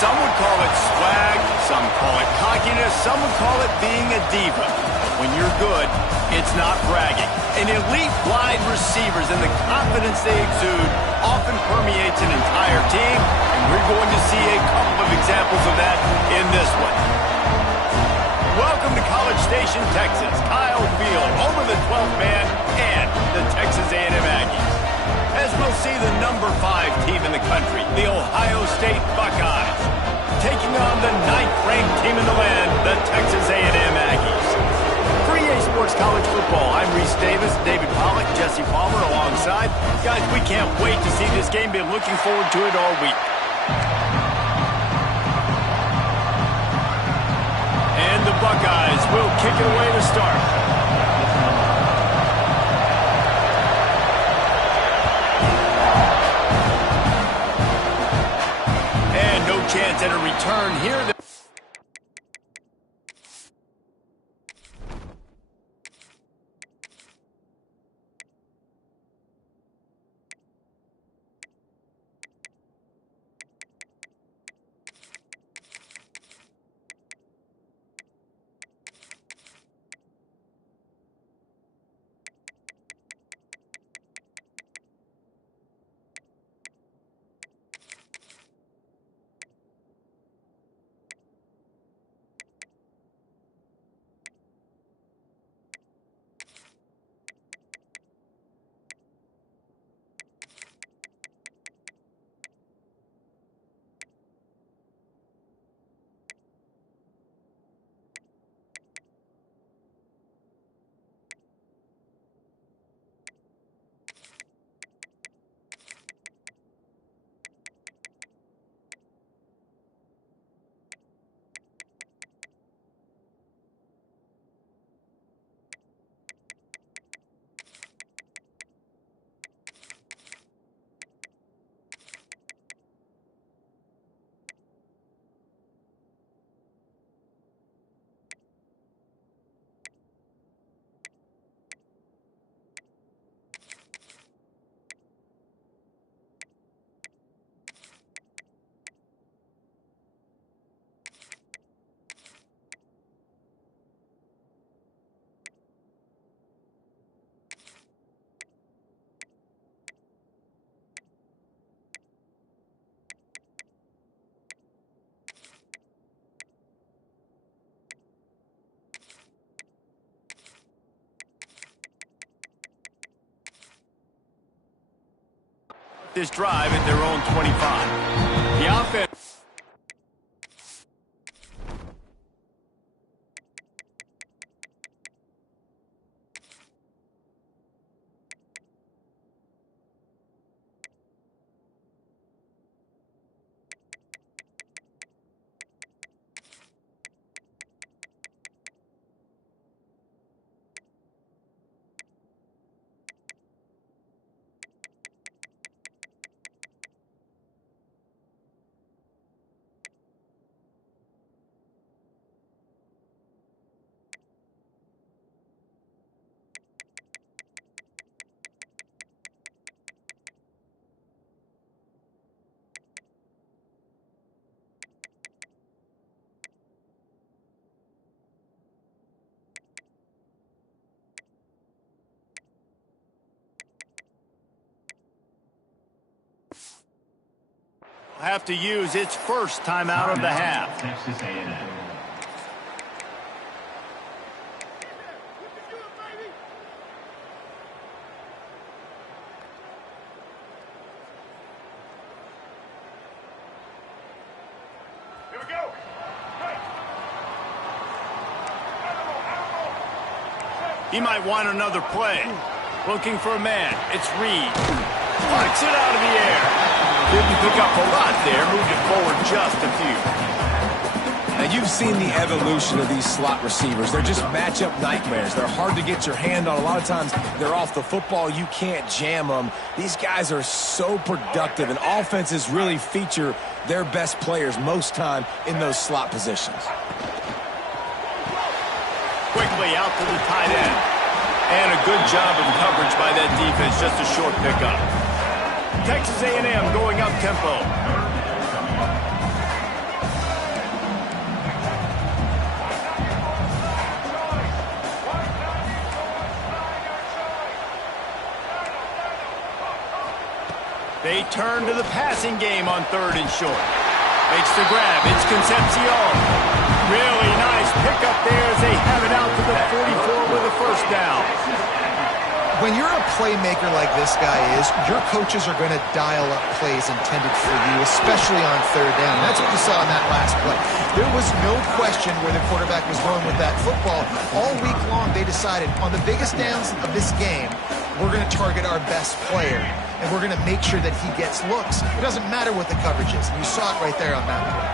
Some would call it swag, some call it cockiness, some would call it being a diva. When you're good, it's not bragging. And elite wide receivers and the confidence they exude often permeates an entire team, and we're going to see a couple of examples of that in this one. Welcome to College Station, Texas. Kyle Field, home of the 12th man and the Texas A&M Aggies. As we'll see the number 5 team in the country, the Ohio State Buckeyes, taking on the 9th-ranked team in the land, the Texas A&M Aggies. For EA Sports College Football, I'm Reese Davis, David Pollack, Jesse Palmer alongside. Guys, we can't wait to see this game. Been looking forward to it all week. And the Buckeyes will kick it away to start. And no chance at a return here. This drive at their own 25. The offense. Have to use its first timeout of the half. Texas A&M. Here we go. He might want another play. Looking for a man. It's Reed. Flicks it out of the air. Didn't pick up a lot there. Moved it forward just a few. Now, you've seen the evolution of these slot receivers. They're just matchup nightmares. They're hard to get your hand on. A lot of times, they're off the football. You can't jam them. These guys are so productive, and offenses really feature their best players most time in those slot positions. Quickly out to the tight end. And a good job of coverage by that defense. Just a short pickup. Texas A&M going up tempo. They turn to the passing game on 3rd and short. Makes the grab. It's Concepcion. Really nice pickup there as they have it out to the 44 with a first down. When you're a playmaker like this guy is, your coaches are going to dial up plays intended for you, especially on 3rd down. That's what you saw in that last play. There was no question where the quarterback was going with that football. All week long, they decided on the biggest downs of this game, we're going to target our best player, and we're going to make sure that he gets looks. It doesn't matter what the coverage is. And you saw it right there on that play.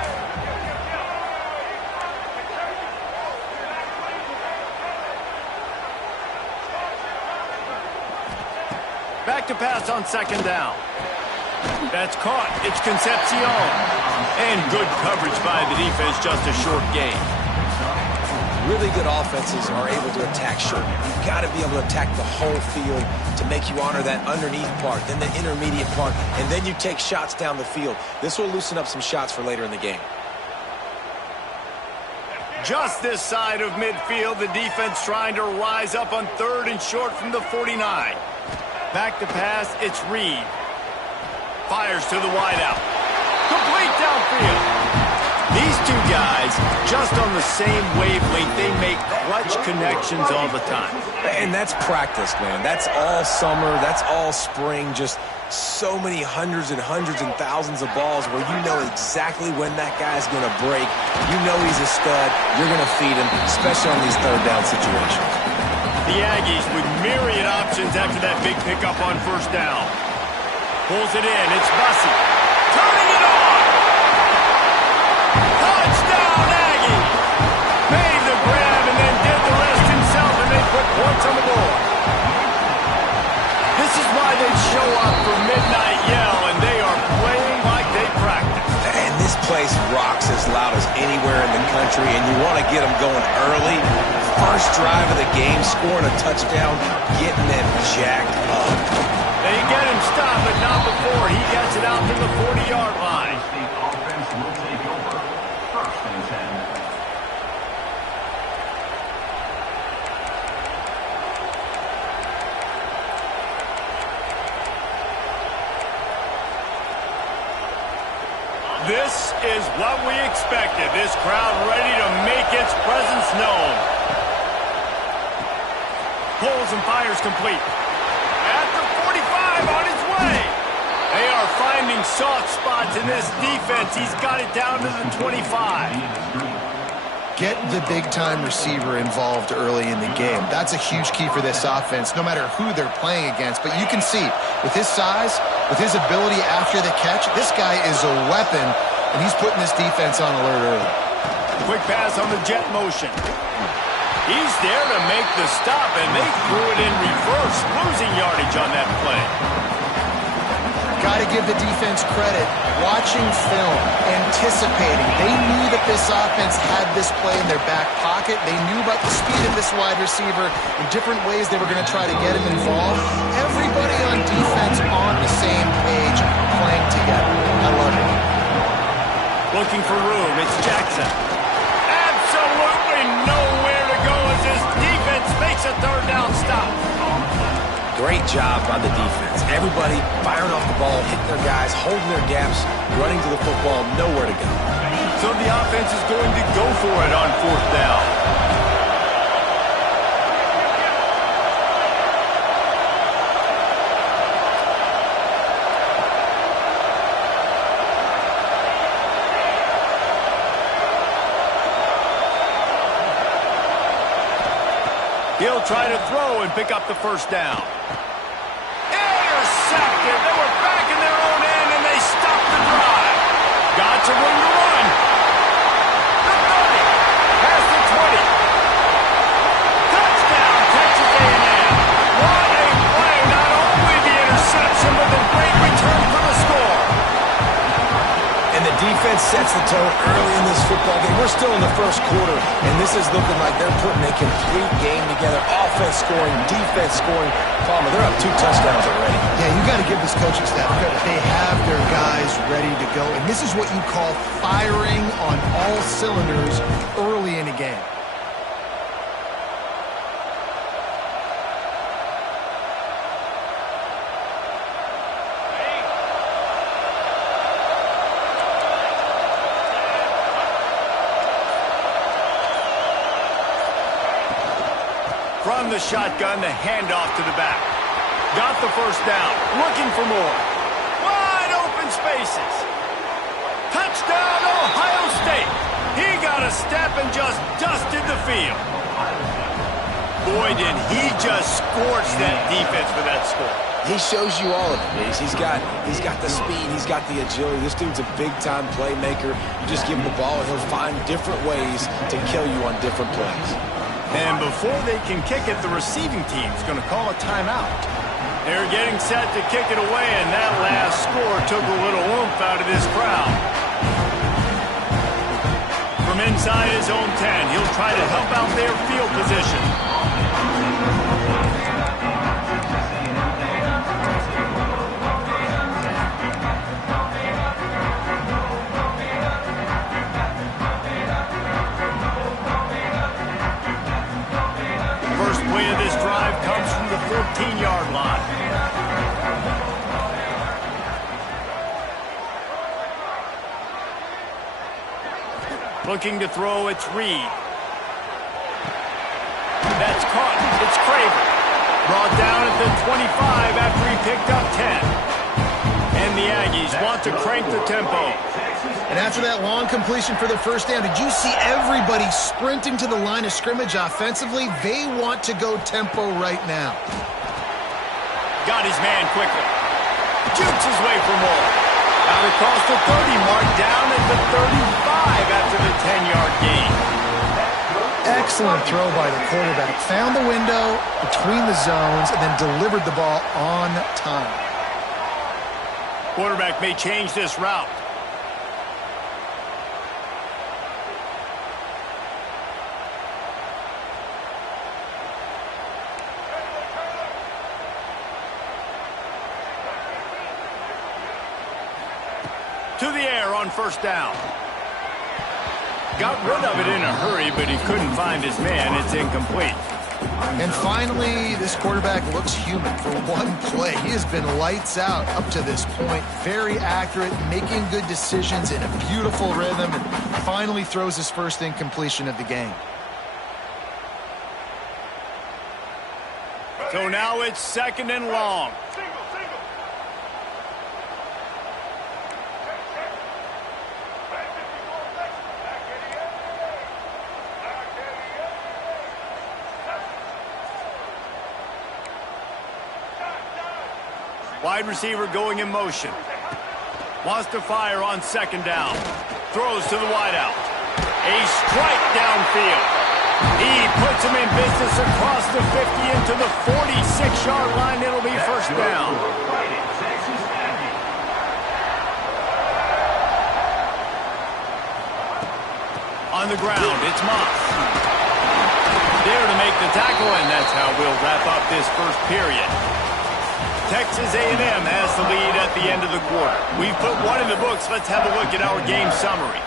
Back to pass on 2nd down. That's caught. It's Concepcion. And good coverage by the defense, just a short gain. Really good offenses are able to attack short. You've got to be able to attack the whole field to make you honor that underneath part, then the intermediate part, and then you take shots down the field. This will loosen up some shots for later in the game. Just this side of midfield, the defense trying to rise up on 3rd and short from the 49. Back to pass, it's Reed. Fires to the wideout. Complete downfield. These two guys, just on the same wavelength, they make clutch connections all the time. And that's practice, man. That's all summer. That's all spring. Just so many hundreds and thousands of balls where you know exactly when that guy's going to break. You know he's a stud. You're going to feed him, especially on these 3rd down situations. The Aggies with myriad options after that big pickup on 1st down. Pulls it in. It's Bussey. Turning it on. Touchdown, Aggies. Made the grab and then did the rest himself, and they put points on the board. This is why they show up for midnight yell, and they are playing like they practice. And this place rocks as loud as anywhere in the country, and you want to get them going early. First drive of the game, scoring a touchdown, getting them jacked up. They get him stopped, but not before he gets it out to the 40-yard line. The offense will take over. 1st and 10. This is what we expected. This crowd ready to make its presence known. Pulls and fires complete. At the 45 on his way. They are finding soft spots in this defense. He's got it down to the 25. Get the big-time receiver involved early in the game. That's a huge key for this offense, no matter who they're playing against. But you can see, with his size, with his ability after the catch, this guy is a weapon, and he's putting this defense on alert early. Quick pass on the jet motion. He's there to make the stop, and they threw it in reverse, losing yardage on that play. Got to give the defense credit. Watching film, anticipating. They knew that this offense had this play in their back pocket. They knew about the speed of this wide receiver in different ways they were going to try to get him involved. Everybody on defense on the same page, playing together. I love it. Looking for room. It's Jackson. Absolutely nowhere to go as this defense makes a 3rd down stop. Great job by the defense. Everybody firing off the ball, hitting their guys, holding their gaps, running to the football, nowhere to go. So the offense is going to go for it on 4th down. He'll try to throw and pick up the 1st down. Intercepted. They were back in their own end, and they stopped the drive. Got some room to run. The 30. Past the 20. Touchdown, Texas A&M. What a play. Not only the interception, but the great return for the score. And the defense sets the tone early in this football game. We're still in the 1st quarter, and this is looking like they're putting a complete game together. Offense scoring, defense scoring. Palmer, they're up 2 touchdowns already. Yeah, you got to give this coaching staff credit. They have their guys ready to go, and this is what you call firing on all cylinders early in a game. run the shotgun, the handoff to the back. Got the first down, looking for more. Wide open spaces. Touchdown, Ohio State. He got a step and just dusted the field. Boy, did he just scorch that defense for that score. He shows you all of it. He's got the speed. He's got the agility. This dude's a big-time playmaker. You just give him the ball, and he'll find different ways to kill you on different plays. And before they can kick it, the receiving team's going to call a timeout. They're getting set to kick it away, and that last score took a little oomph out of this crowd. From inside his own 10, he'll try to help out their field position. First play of this drive comes from the 14-yard line. Looking to throw, it's Reed. That's caught. It's Craven. Brought down at the 25 after he picked up 10. And the Aggies want to crank the tempo. And after that long completion for the first down, did you see everybody sprinting to the line of scrimmage offensively? They want to go tempo right now. Got his man quickly. Jukes his way for more. Out across the 30 mark, down at the 35 after the 10-yard gain. Excellent throw by the quarterback. Found the window between the zones and then delivered the ball on time. Quarterback may change this route. To the air on first down. Got rid of it in a hurry, but he couldn't find his man. It's incomplete. And finally, this quarterback looks human for one play. He has been lights out up to this point. Very accurate, making good decisions in a beautiful rhythm, and finally throws his first incompletion of the game. So now it's second and long. Wide receiver going in motion. Wants to fire on second down. Throws to the wideout. A strike downfield. He puts him in business across the 50 into the 46-yard line. It'll be first down. On the ground, it's Moss. There to make the tackle, and that's how we'll wrap up this first period. Texas A&M has the lead at the end of the quarter. We've put one in the books. Let's have a look at our game summary.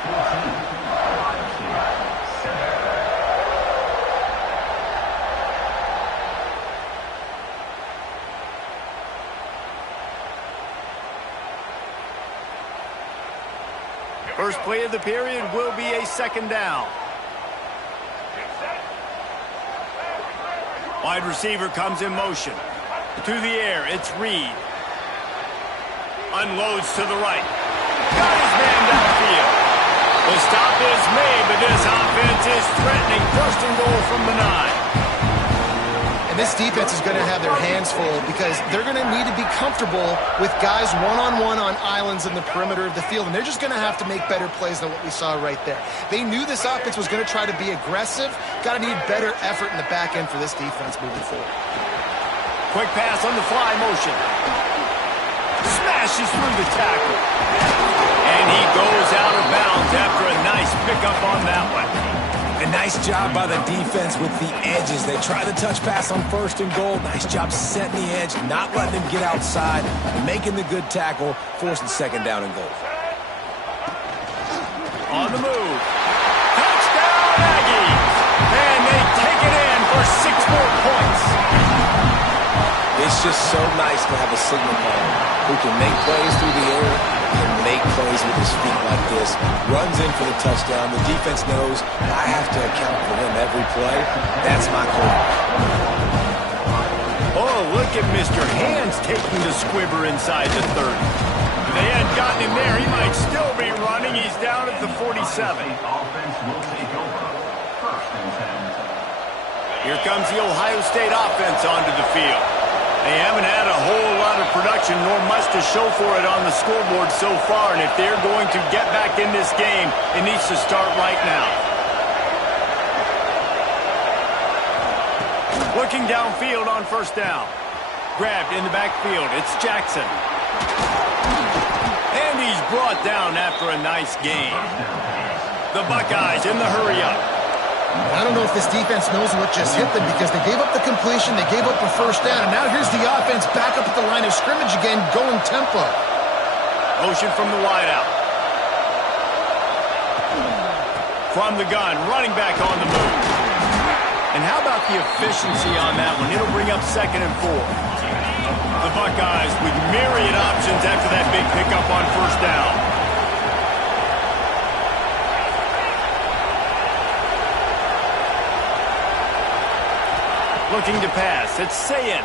First play of the period will be a second down. Wide receiver comes in motion. To the air, it's Reed. Unloads to the right. Got his man downfield. The stop is made, but this offense is threatening. First and goal from the 9. And this defense is going to have their hands full because they're going to need to be comfortable with guys one-on-one on islands in the perimeter of the field, and they're just going to have to make better plays than what we saw right there. They knew this offense was going to try to be aggressive. Got to need better effort in the back end for this defense moving forward. Quick pass on the fly motion. Smashes through the tackle. And he goes out of bounds after a nice pickup on that one. A nice job by the defense with the edges. They try the touch pass on first and goal. Nice job setting the edge, not letting him get outside, and making the good tackle, forcing second down and goal. On the move. Touchdown, Aggies! And they take it in for 6 more points. It's just so nice to have a signal man who can make plays through the air and make plays with his feet like this. runs in for the touchdown. The defense knows I have to account for him every play. That's my quarterback. Oh, look at Mr. Hands taking the squibber inside the 30. If they hadn't gotten him there, he might still be running. He's down at the 47. Offense will take over. First and 10. Here comes the Ohio State offense onto the field. They haven't had a whole lot of production, nor much to show for it on the scoreboard so far. And if they're going to get back in this game, it needs to start right now. Looking downfield on first down. Grabbed in the backfield. It's Jackson. And he's brought down after a nice gain. The Buckeyes in the hurry-up. I don't know if this defense knows what just hit them because they gave up the completion, they gave up a first down, and now here's the offense back up at the line of scrimmage again, going tempo. Motion from the wideout. From the gun, running back on the move. And how about the efficiency on that one? It'll bring up 2nd and 4. The Buckeyes with myriad options after that big pickup on first down. Looking to pass. It's Sayin.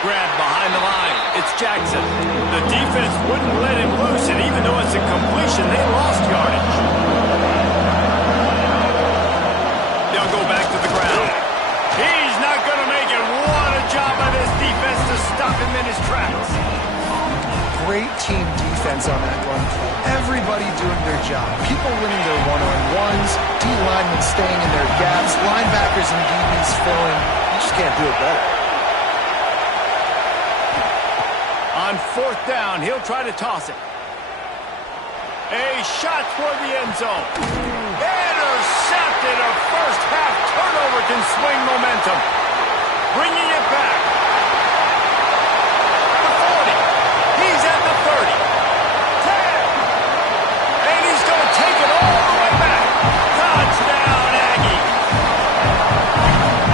Grabbed behind the line. It's Jackson. The defense wouldn't let him loose, and even though it's a completion, they lost yardage. They'll go back to the ground. He's not going to make it. What a job by this defense to stop him in his tracks. Great team defense on that one. Everybody doing their job. People winning their one-on-ones, D-linemen staying in their gaps, linebackers and DBs filling. You just can't do it better. On fourth down, he'll try to toss it. A shot toward the end zone. Intercepted. A first half turnover can swing momentum. Bringing it back. The 40. He's at the 30. 10. And he's going to take it all the way back. Touchdown, Aggie.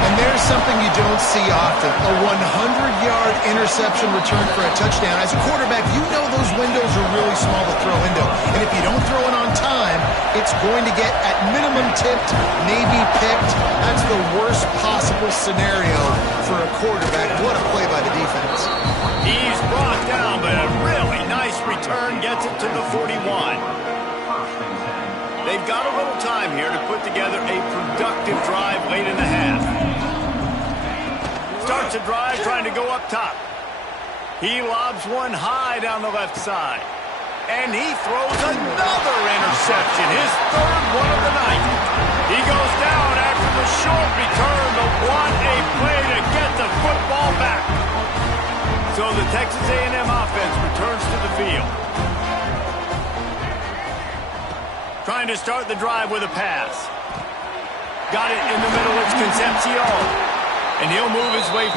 And there's something you don't see often, a 100-yard interception return for a touchdown. As a quarterback, you know those windows are really small to throw into. And if you don't throw it on time, it's going to get at minimum tipped, maybe picked. That's the worst possible scenario for a quarterback. What a play by the defense. He's brought down, but a really nice return gets it to the 41. They've got a little time here to put together a productive drive late in the half. Starts a drive trying to go up top. He lobs one high down the left side. And he throws another interception, his third one of the night. He goes down after the short return, but what a play to get the football back. So the Texas A&M offense returns to the field. Trying to start the drive with a pass. Got it in the middle, it's Concepcion. And he'll move his way.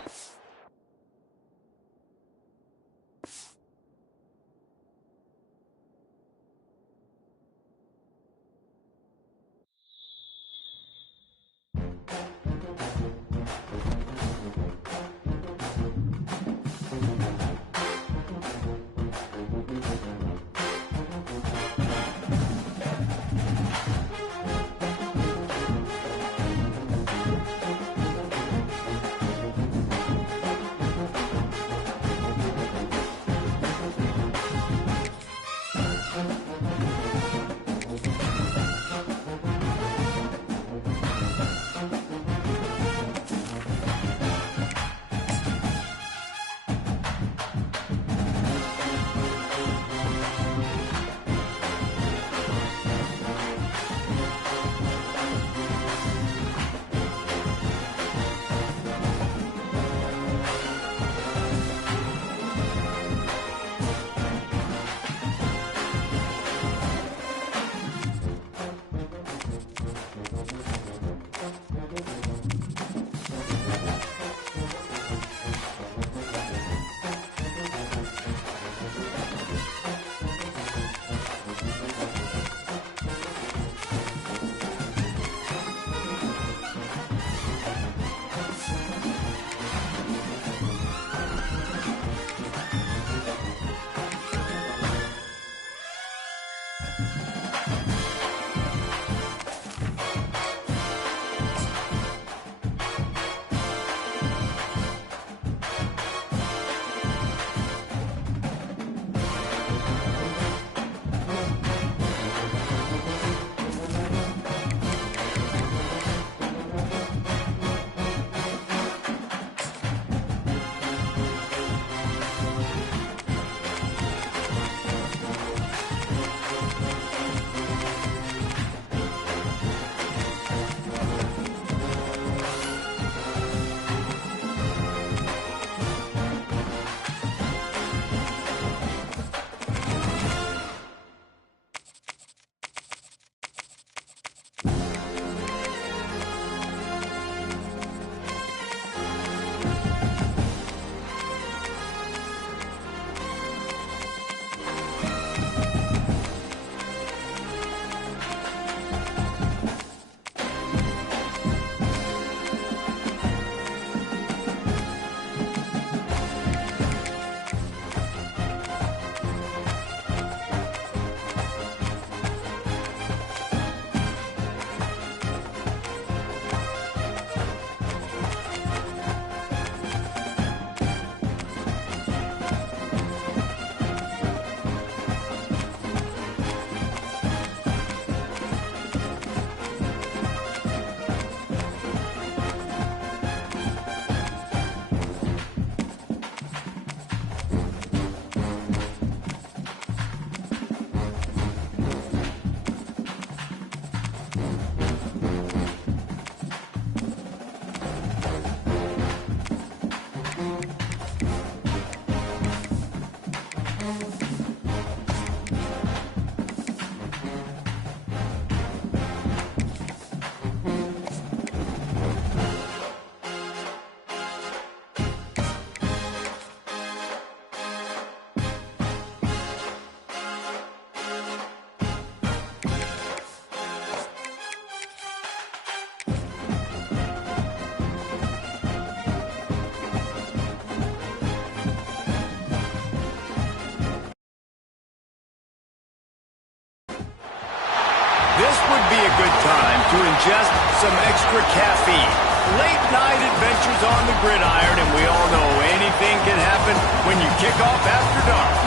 This would be a good time to ingest some extra caffeine. Late night adventures on the gridiron, and we all know anything can happen when you kick off after dark.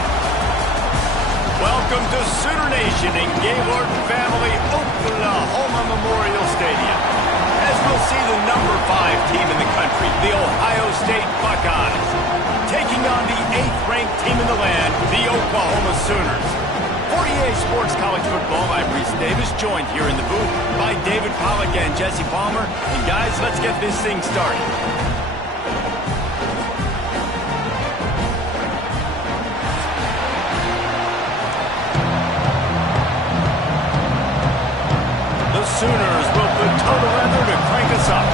Welcome to Sooner Nation and Gaylord family, Oklahoma Memorial Stadium. As we'll see the number 5 team in the country, the Ohio State Buckeyes, taking on the 8th-ranked team in the land, the Oklahoma Sooners. For EA Sports College Football, I'm Reese Davis, joined here in the booth by David Pollack and Jesse Palmer. And guys, let's get this thing started. The Sooners will put total leather to crank us up.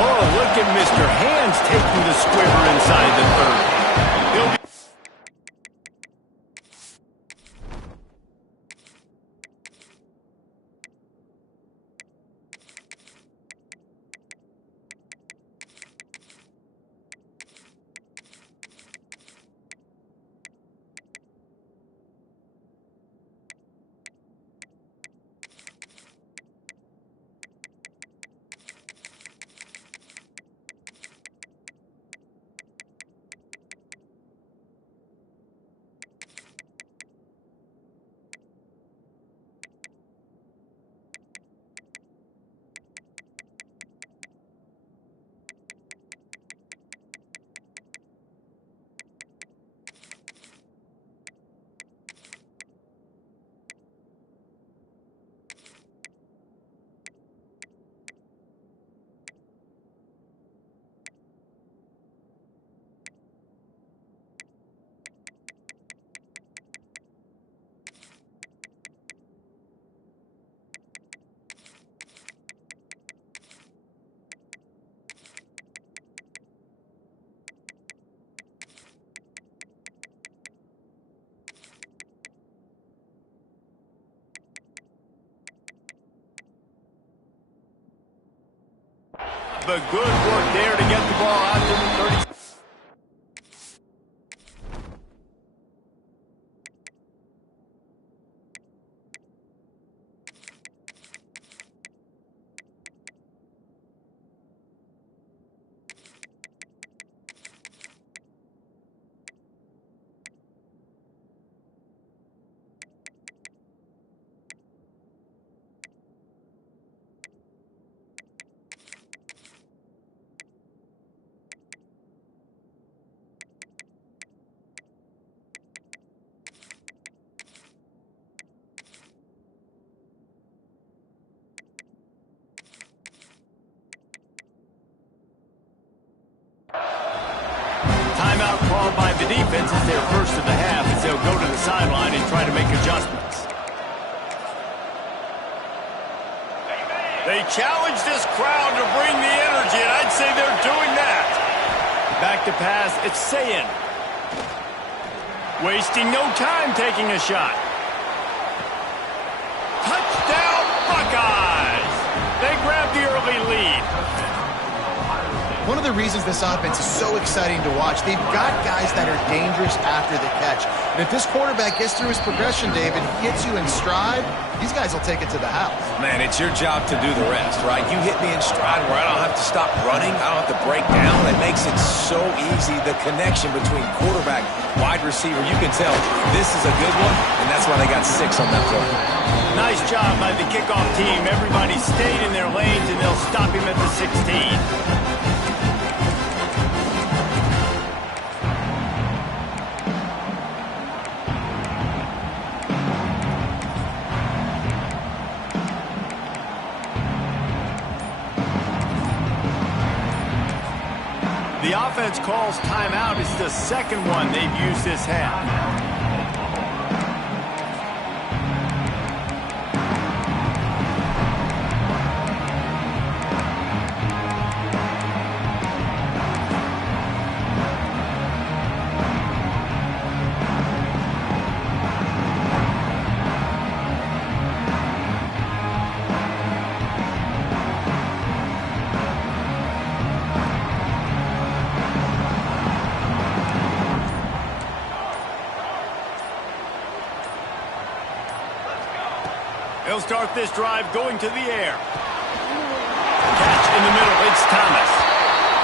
Oh, look at Mr. Hands taking the squiver inside the 30. He'll be but good work there to get the ball out to the 30. called by the defense as their first of the half, as they'll go to the sideline and try to make adjustments. They challenge this crowd to bring the energy, and I'd say they're doing that. Back to pass, it's Sayin. Wasting no time taking a shot. Touchdown, Buckeyes! They grab the early lead. One of the reasons this offense is so exciting to watch, they've got guys that are dangerous after the catch. And if this quarterback gets through his progression, David, gets you in stride, these guys will take it to the house. Man, it's your job to do the rest, right? You hit me in stride where I don't have to stop running. I don't have to break down. It makes it so easy. The connection between quarterback, wide receiver, you can tell this is a good one, and that's why they got 6 on that play. Nice job by the kickoff team. Everybody stayed in their lanes, and they'll stop him at the 16. The offense calls timeout. It's the second one they've used this half. They'll start this drive going to the air. Catch in the middle. It's Thomas.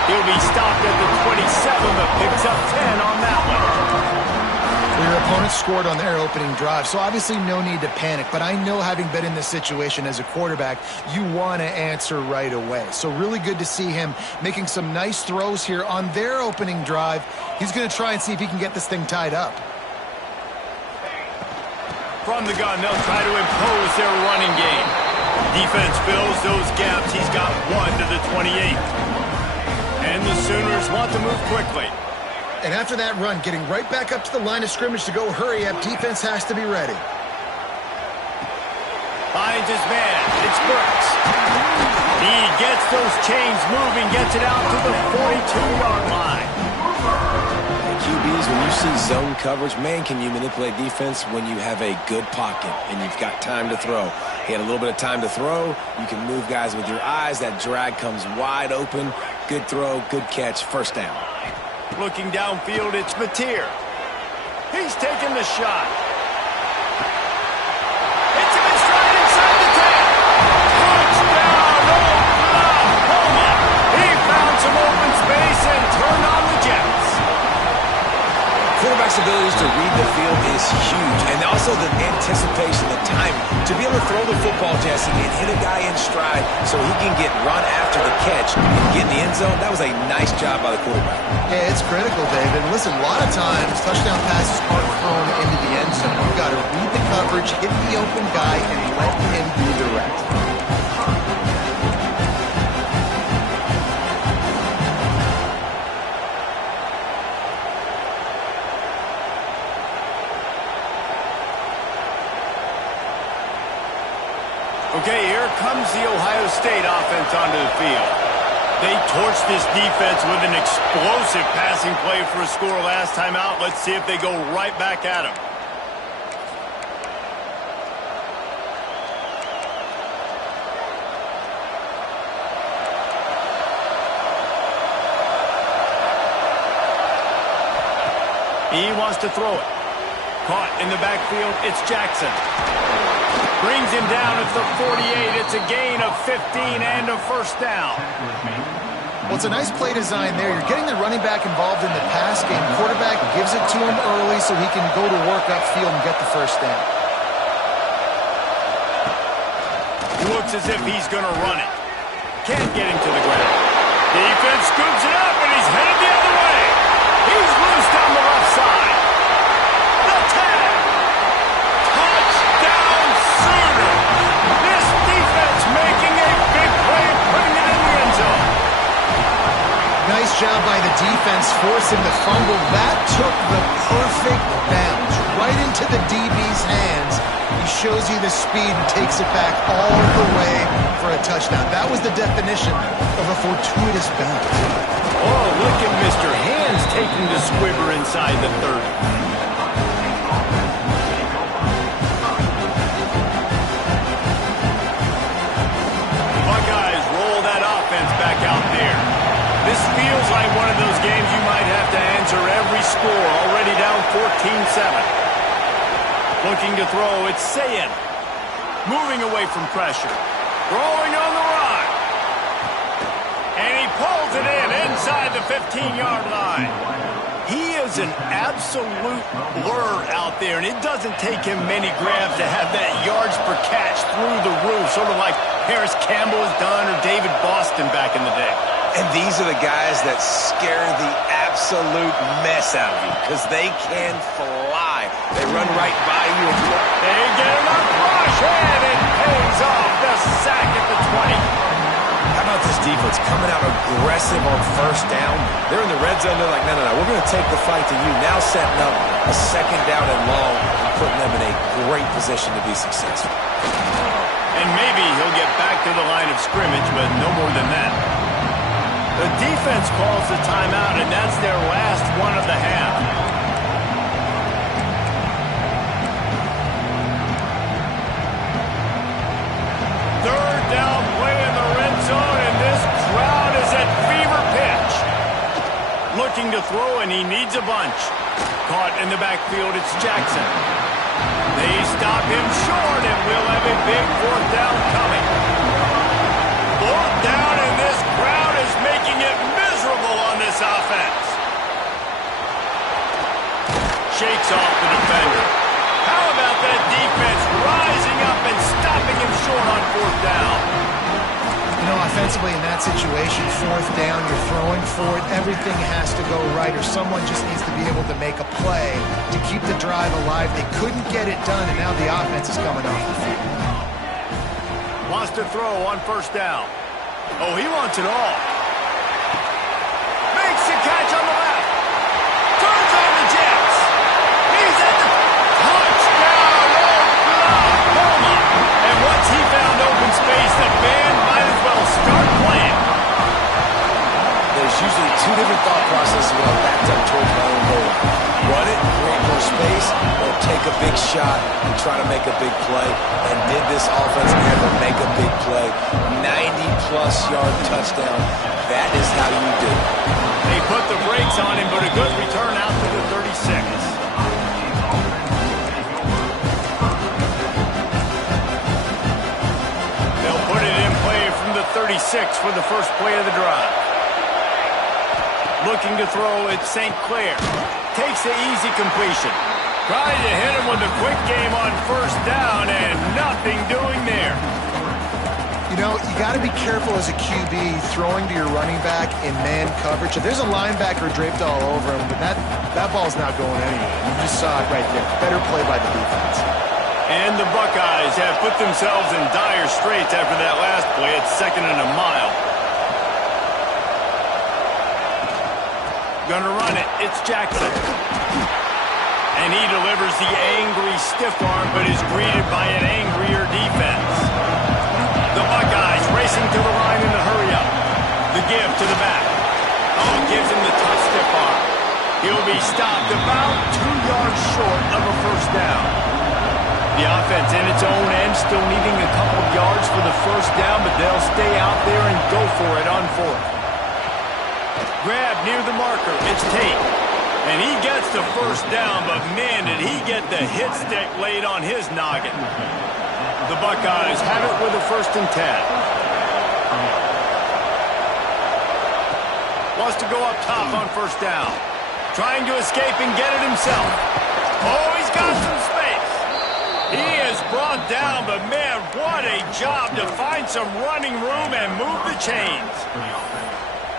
He'll be stopped at the 27, but picks up 10 on that one. Your opponent scored on their opening drive, so obviously no need to panic. But I know, having been in this situation as a quarterback, you want to answer right away. So really good to see him making some nice throws here on their opening drive. He's going to try and see if he can get this thing tied up. From the gun, they'll try to impose their running game. Defense fills those gaps. He's got 1 to the 28. And the Sooners want to move quickly. And after that run, getting right back up to the line of scrimmage to go hurry up, defense has to be ready. Finds his man. It's Burks. He gets those chains moving, gets it out to the 42-yard line. QBs, when you see zone coverage, man, can you manipulate defense when you have a good pocket and you've got time to throw. He had a little bit of time to throw. You can move guys with your eyes. That drag comes wide open. Good throw, good catch, first down. Looking downfield, it's Mateer. He's taking the shot. Hits him in stride inside the 10. Touchdown, Oklahoma. He found some open space and turned on the Jets. Quarterback's abilities to read the field is huge, and also the anticipation, the time to be able to throw the football, Jesse, and hit a guy in stride so he can get run after the catch and get in the end zone. That was a nice job by the quarterback. Yeah, it's critical, David. Listen, a lot of times touchdown passes aren't thrown into the end zone. You've got to read the coverage, hit the open guy, and let him do the rest. Okay, here comes the Ohio State offense onto the field. They torched this defense with an explosive passing play for a score last time out. Let's see if they go right back at him. He wants to throw it. Caught in the backfield, it's Jackson. Brings him down at the 48. It's a gain of 15 and a first down. Well, it's a nice play design there. You're getting the running back involved in the pass game. Quarterback gives it to him early so he can go to work upfield and get the first down. Looks as if he's going to run it. Can't get him to the ground. Defense scoops it up, and he's headed the other way. He's loose down the left side. The tag. Touchdown, Sooner. This defense making a big play, putting it in the end zone. Nice job by the defense forcing the fumble. That took the perfect bounce right into the DB's hands. He shows you the speed and takes it back all the way for a touchdown. That was the definition of a fortuitous bounce. Oh, look at Mr. Hands taking the squibber inside the 30. Buckeyes roll that offense back out there. This feels like one of those games you might have to answer every score, already down 14-7. Looking to throw, it's Sayin. Moving away from pressure. Throwing on the run. And he pulls it in inside the 15-yard line. He is an absolute blur out there, and it doesn't take him many grabs to have that yards per catch through the roof, sort of like Harris Campbell has done or David Boston back in the day. And these are the guys that scare the absolute mess out of you because they can fly. They run right by you. They get enough rush, and it pays off. The sack at the 20. How about this defense coming out aggressive on first down? They're in the red zone. They're like, no, we're going to take the fight to you. Now setting up a second down and long and putting them in a great position to be successful. And maybe he'll get back to the line of scrimmage, but no more than that. The defense calls the timeout, and that's their last one of the half. Third down play in the red zone, and this crowd is at fever pitch. Looking to throw, and he needs a bunch. Caught in the backfield, it's Jackson. They stop him short, and we'll have a big fourth down coming. Fourth down, and this crowd is making it miserable on this offense. Shakes off the defender. How about that defense rising up and stopping him short on fourth down? You know, offensively in that situation, fourth down, you're throwing for it, everything has to go right, or someone just needs to be able to make a play to keep the drive alive. They couldn't get it done, and now the offense is coming off the field. Wants to throw on first down. Oh, he wants it all. Makes the catch on the left. Turns on the Jets. He's at the touchdown. Oklahoma. And once he found open space, the band might as well start playing. There's usually two different thought processes when I'm backed up towards my own goal. Run it, create more space, or take a big shot and try to make a big play. And did this offense ever make a big play? 90-plus yard touchdown. That is how you do it. They put the brakes on him, but a good return out to the 36. They'll put it in play from the 36 for the first play of the drive. Looking to throw at St. Clair. Takes the easy completion. Trying to hit him with a quick game on first down, and nothing doing there. You know, you got to be careful as a QB throwing to your running back in man coverage. If there's a linebacker draped all over him, but that ball's not going anywhere. You just saw it right there. Better play by the defense. And the Buckeyes have put themselves in dire straits after that last play. It's second and a mile. Gonna run it. It's Jackson. And he delivers the angry stiff arm, but is greeted by an angrier defense. The Buckeyes racing to the line in the hurry-up. The give to the back. Oh, gives him the tough stiff arm. He'll be stopped about 2 yards short of a first down. The offense in its own end still needing a couple of yards for the first down, but they'll stay out there and go for it on fourth. Grab near the marker. It's Tate. And he gets the first down, but man, did he get the hit stick laid on his noggin. The Buckeyes have it with a 1st and 10. Wants to go up top on first down. Trying to escape and get it himself. Oh, he's got some space. He is brought down, but man, what a job to find some running room and move the chains.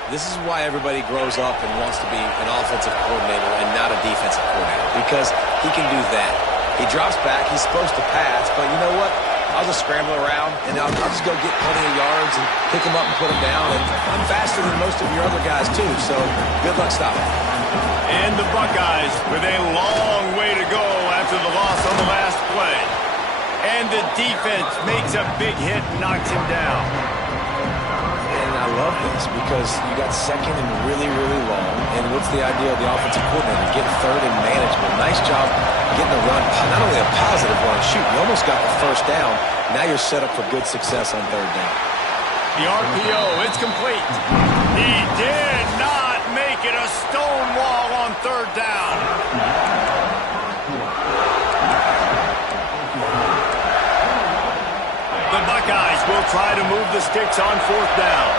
This is why everybody grows up and wants to be an offensive coordinator and not a defensive coordinator, because he can do that. He drops back, he's supposed to pass, but you know what? I'll just scramble around, and I'll just go get plenty of yards and pick them up and put them down. And I'm faster than most of your other guys, too, so good luck stopping. And the Buckeyes with a long way to go after the loss on the last play. And the defense makes a big hit and knocks him down. And I love this because you got second and really, really long. And what's the idea of the offensive coordinator? Get third and manageable. Nice job getting a run, not only a positive run, shoot, you almost got the first down. Now you're set up for good success on third down. The RPO, it's complete. He did not make it a stone wall on third down. The Buckeyes will try to move the sticks on fourth down.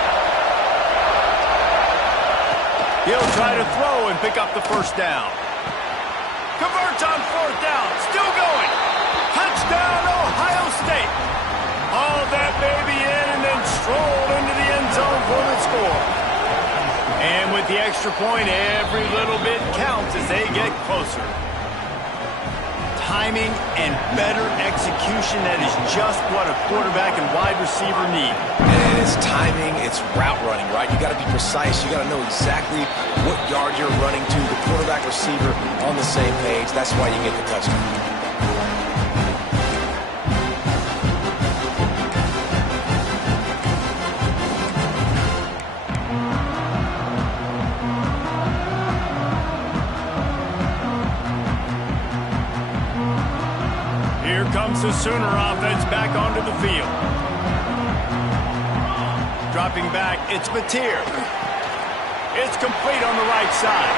He'll try to throw and pick up the first down. Converts on fourth down. Still going. Touchdown, Ohio State. Haul that baby in and then stroll into the end zone for the score. And with the extra point, every little bit counts as they get closer. Timing and better execution, that is just what a quarterback and wide receiver need. And it's timing, it's route running, right? You got to be precise. You got to know exactly what yard you're running to. The quarterback receiver on the same page. That's why you get the touchdown. Here comes the Sooner offense back onto the field. Dropping back, it's Mateer. It's complete on the right side.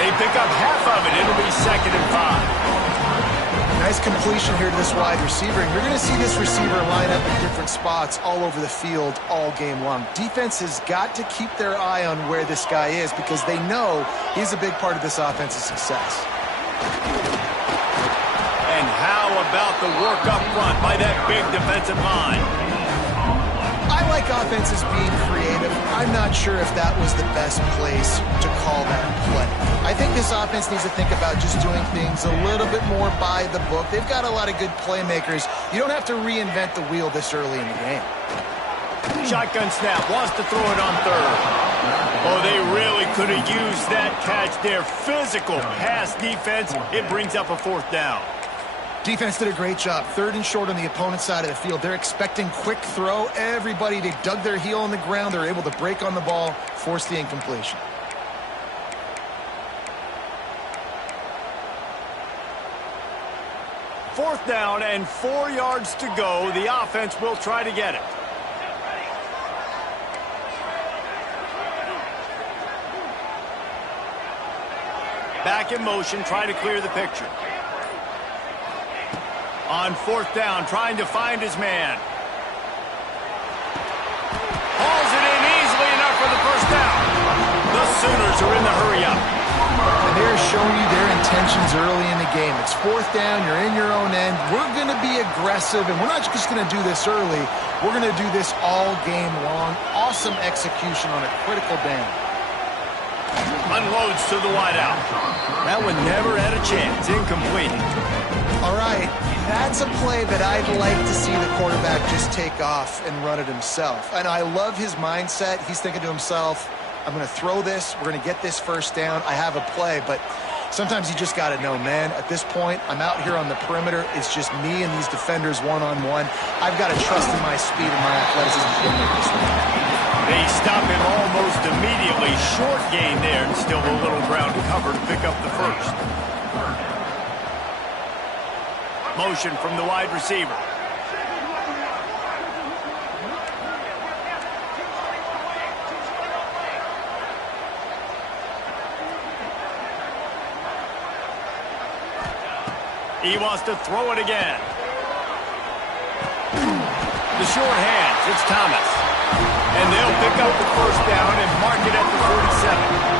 They pick up half of it. It'll be 2nd and 5. Nice completion here to this wide receiver. And you're going to see this receiver line up in different spots all over the field all game long. Defense has got to keep their eye on where this guy is because they know he's a big part of this offense's success. And how about the work up front by that big defensive line? I like offenses being creative. I'm not sure if that was the best place to call that play. I think this offense needs to think about just doing things a little bit more by the book. They've got a lot of good playmakers. You don't have to reinvent the wheel this early in the game. Shotgun snap, wants to throw it on third. Oh, they really could have used that catch there. Physical pass defense. It brings up a 4th down. Defense did a great job. 3rd and short on the opponent's side of the field. They're expecting quick throw. Everybody, they dug their heel on the ground. They're able to break on the ball, force the incompletion. Fourth down and 4 yards to go. The offense will try to get it. Back in motion, try to clear the picture. On 4th down, trying to find his man. Hauls it in easily enough for the first down. The Sooners are in the hurry-up. And they're showing you their intentions early in the game. It's 4th down, you're in your own end. We're going to be aggressive, and we're not just going to do this early. We're going to do this all game long. Awesome execution on a critical down. Unloads to the wideout. That one never had a chance. Incomplete. All right, that's a play that I'd like to see the quarterback just take off and run it himself. And I love his mindset. He's thinking to himself, I'm going to throw this. We're going to get this first down. I have a play, but sometimes you just got to know, man, at this point, I'm out here on the perimeter. It's just me and these defenders one-on-one. I've got to trust in my speed and my athleticism to make this one. They stop him almost immediately. Short gain there, and still a little ground cover to pick up the first. Motion from the wide receiver. He wants to throw it again. The short hands, it's Thomas. And they'll pick up the first down and mark it at the 47.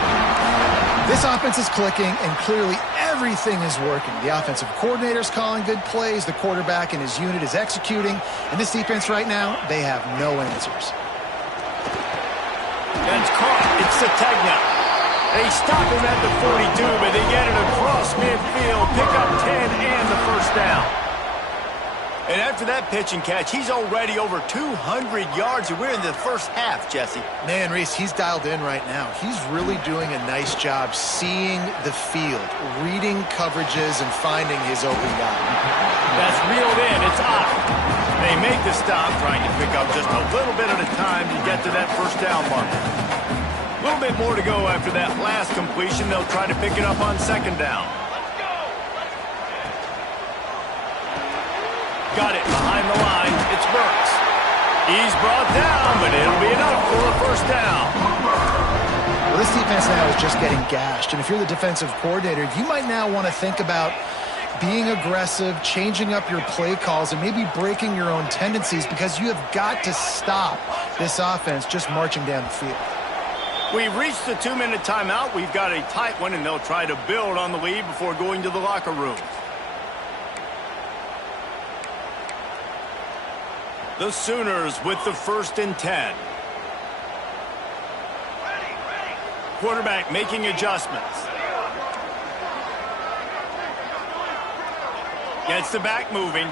This offense is clicking, and clearly everything is working. The offensive coordinator's calling good plays. The quarterback and his unit is executing. And this defense right now, they have no answers. That's caught. It's Sategna. They stop him at the 42, but they get it across midfield. Pick up 10 and the first down. And after that pitch and catch, he's already over 200 yards, and we're in the first half, Jesse. Man, Reese, he's dialed in right now. He's really doing a nice job seeing the field, reading coverages, and finding his open guy. That's reeled in. It's off. They make the stop, trying to pick up just a little bit at a time to get to that first down marker. A little bit more to go after that last completion. They'll try to pick it up on second down. Got it behind the line. It's Burks. He's brought down, but it'll be enough for a first down. Well, this defense now is just getting gashed. And if you're the defensive coordinator, you might now want to think about being aggressive, changing up your play calls, and maybe breaking your own tendencies, because you have got to stop this offense just marching down the field. We've reached the 2-minute timeout. We've got a tight one, and they'll try to build on the lead before going to the locker room. The Sooners with the 1st and 10. Quarterback making adjustments. Gets the back moving.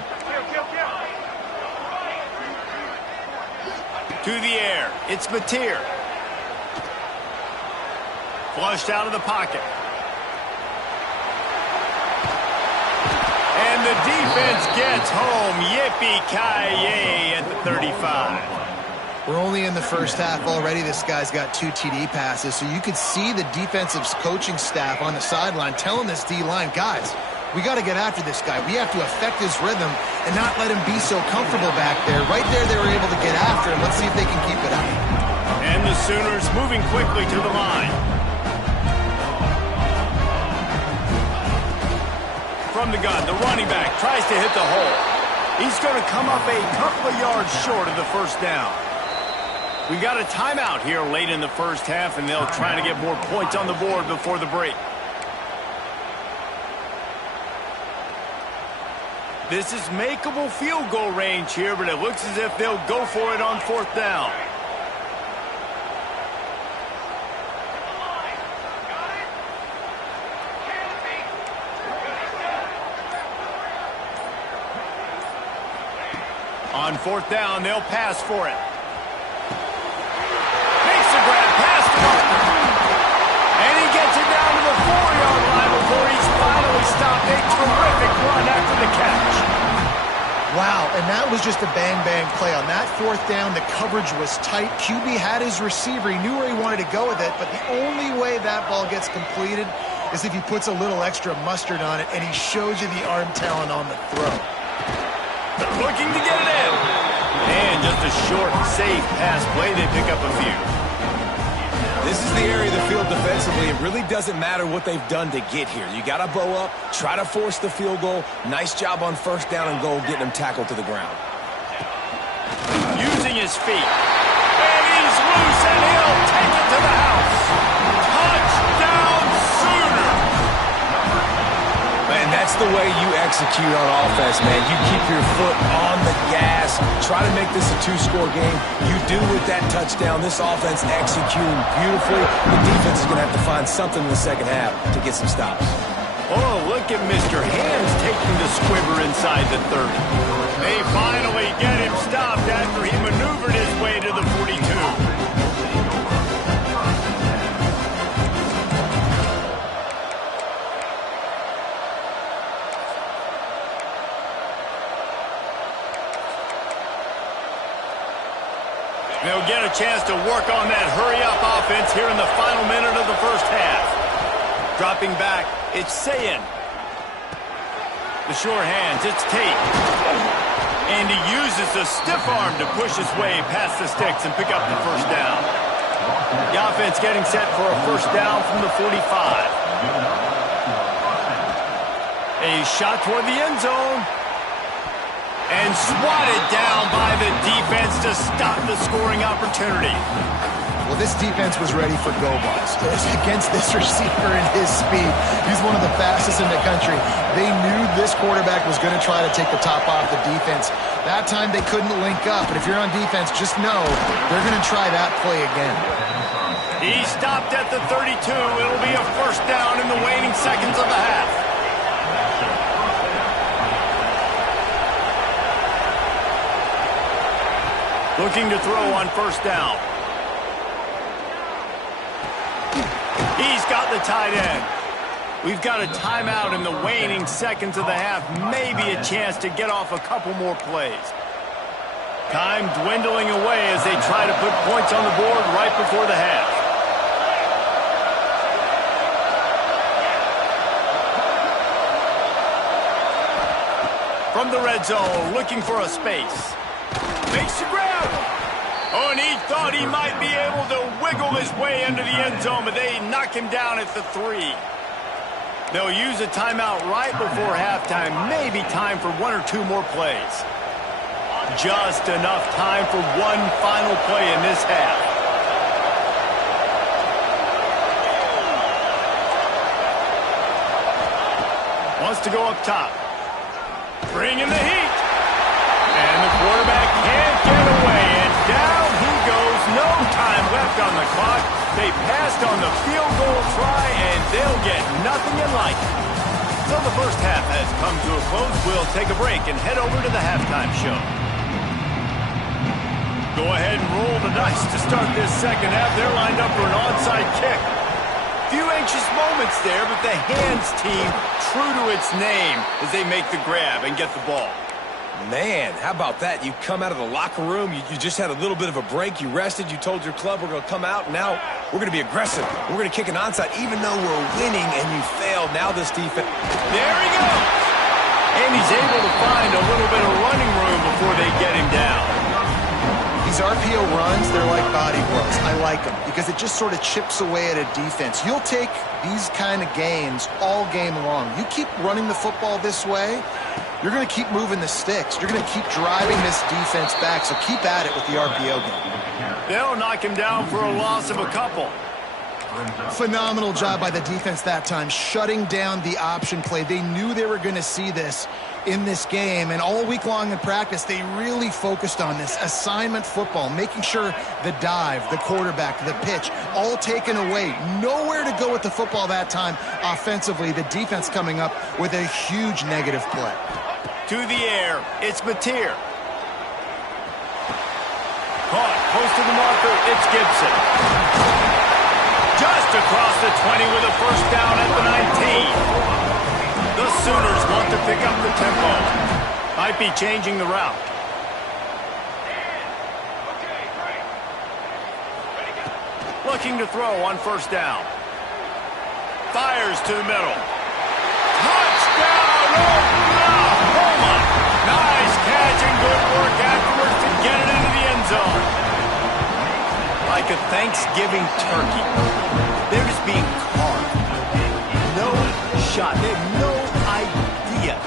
To the air. It's Mateer. Flushed out of the pocket. And the defense gets home. Yippee-ki-yay at the 35. We're only in the first half already. This guy's got 2 TD passes, so you could see the defensive coaching staff on the sideline telling this D-line, guys, we got to get after this guy. We have to affect his rhythm and not let him be so comfortable back there. Right there, they were able to get after him. Let's see if they can keep it up. And the Sooners moving quickly to the line. From the gun, the running back tries to hit the hole. He's going to come up a couple of yards short of the first down. We got a timeout here late in the first half, and they'll try to get more points on the board before the break. This is makeable field goal range here, but it looks as if they'll go for it on 4th down. On 4th down, they'll pass for it. Makes the grab, pass to Martin. And he gets it down to the 4-yard line before he's finally stopped. A terrific run after the catch. Wow, and that was just a bang-bang play. On that 4th down, the coverage was tight. QB had his receiver. He knew where he wanted to go with it, but the only way that ball gets completed is if he puts a little extra mustard on it, and he shows you the arm talent on the throw. Looking to get it in. And just a short, safe pass play. They pick up a few. This is the area of the field defensively. It really doesn't matter what they've done to get here. You got to bow up, try to force the field goal. Nice job on 1st down and goal, getting them tackled to the ground. Using his feet. And he's loose, and he'll take it to the house. Touchdown, Sooner. Man, that's the way you execute on offense, man. You keep your foot on the gas, try to make this a 2-score game. You do with that touchdown. This offense executing beautifully. The defense is going to have to find something in the second half to get some stops. Oh, look at Mr. Hands taking the squibber inside the 30. They finally get him stopped after he maneuvered his way to the 42. They'll get a chance to work on that hurry-up offense here in the final minute of the first half. Dropping back, it's Sayin. The sure hands, it's Tate. And he uses the stiff arm to push his way past the sticks and pick up the first down. The offense getting set for a first down from the 45. A shot toward the end zone. And swatted down by the defense to stop the scoring opportunity. Well, this defense was ready for go balls against this receiver and his speed. He's one of the fastest in the country. They knew this quarterback was going to try to take the top off the defense. That time they couldn't link up, but if you're on defense, just know they're going to try that play again. He stopped at the 32. It'll be a first down in the waning seconds of the half. Looking to throw on first down. He's got the tight end. We've got a timeout in the waning seconds of the half. Maybe a chance to get off a couple more plays. Time dwindling away as they try to put points on the board right before the half. From the red zone, looking for a space. Makes the grab. Oh, and he thought he might be able to wiggle his way into the end zone, but they knock him down at the 3. They'll use a timeout right before halftime. Maybe time for 1 or 2 more plays. Just enough time for one final play in this half. Wants to go up top. Bring in the heat. And the quarterback can't get away. And down he goes. No time left on the clock. They passed on the field goal try, and they'll get nothing in like it. So the first half has come to a close. We'll take a break and head over to the halftime show. Go ahead and roll the dice to start this second half. They're lined up for an onside kick. Few anxious moments there, but the hands team true to its name as they make the grab and get the ball. Man, how about that? You come out of the locker room, you just had a little bit of a break, you rested, you told your club we're going to come out, and now we're going to be aggressive. We're going to kick an onside even though we're winning, and you failed. Now this defense... There he goes! And he's able to find a little bit of running room before they get him down. These RPO runs, they're like body blows. I like them because it just sort of chips away at a defense. You'll take these kind of gains all game long. You keep running the football this way, you're going to keep moving the sticks. You're going to keep driving this defense back, so keep at it with the RPO game. They'll knock him down for a loss of a couple. Phenomenal job by the defense that time, shutting down the option play. They knew they were going to see this in this game, and all week long in practice, they really focused on this assignment football, making sure the dive, the quarterback, the pitch, all taken away. Nowhere to go with the football that time offensively. The defense coming up with a huge negative play. To the air, it's Mateer. Caught, close to the marker, it's Gibson. Just across the 20 with a first down at the 19. The Sooners want to pick up the tempo. Might be changing the route. Looking to throw on first down. Fires to the middle. Touchdown, Oklahoma! Nice catch and good work afterwards to get it into the end zone. Like a Thanksgiving turkey. They're just being carved. No shot. They have no idea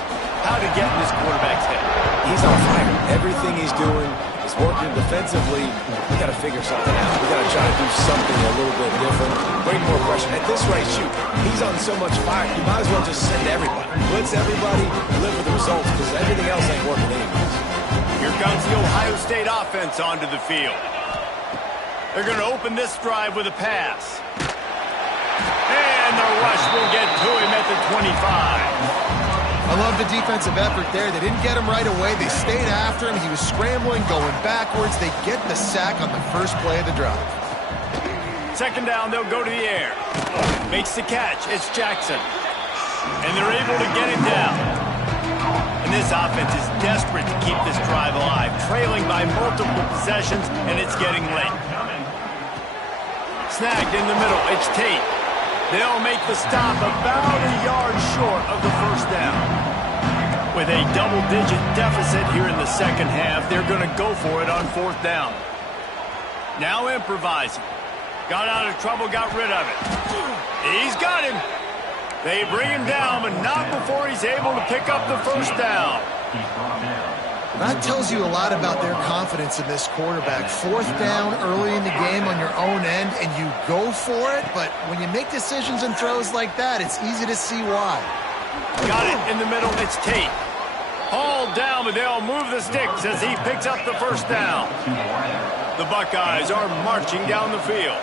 how to get in this quarterback's head. He's on fire. Everything he's doing is working defensively. We got to figure something out. We got to try to do something a little bit different. Bring more pressure. At this rate, shoot, he's on so much fire. You might as well just send everybody. Blitz everybody, live with the results, because everything else ain't working anyways. Here comes the Ohio State offense onto the field. They're going to open this drive with a pass. And the rush will get to him at the 25. I love the defensive effort there. They didn't get him right away. They stayed after him. He was scrambling, going backwards. They get the sack on the first play of the drive. Second down, they'll go to the air. Makes the catch. It's Jackson. And they're able to get him down. And this offense is desperate to keep this drive alive, trailing by multiple possessions, and it's getting late. Snagged in the middle. It's Tate. They'll make the stop about a yard short of the first down. With a double-digit deficit here in the second half, they're going to go for it on fourth down. Now improvising. Got out of trouble, got rid of it. He's got him. They bring him down, but not before he's able to pick up the first down. That tells you a lot about their confidence in this quarterback. Fourth down early in the game on your own end, and you go for it, but when you make decisions and throws like that, it's easy to see why. Got it in the middle, it's Tate. Hauled down, but they'll move the sticks as he picks up the first down. The Buckeyes are marching down the field.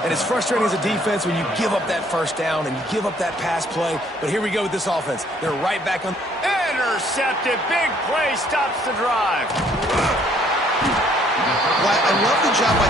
And it's frustrating as a defense when you give up that first down and you give up that pass play. But here we go with this offense. They're right back on. Intercepted. Big play stops the drive. Well, I love the job by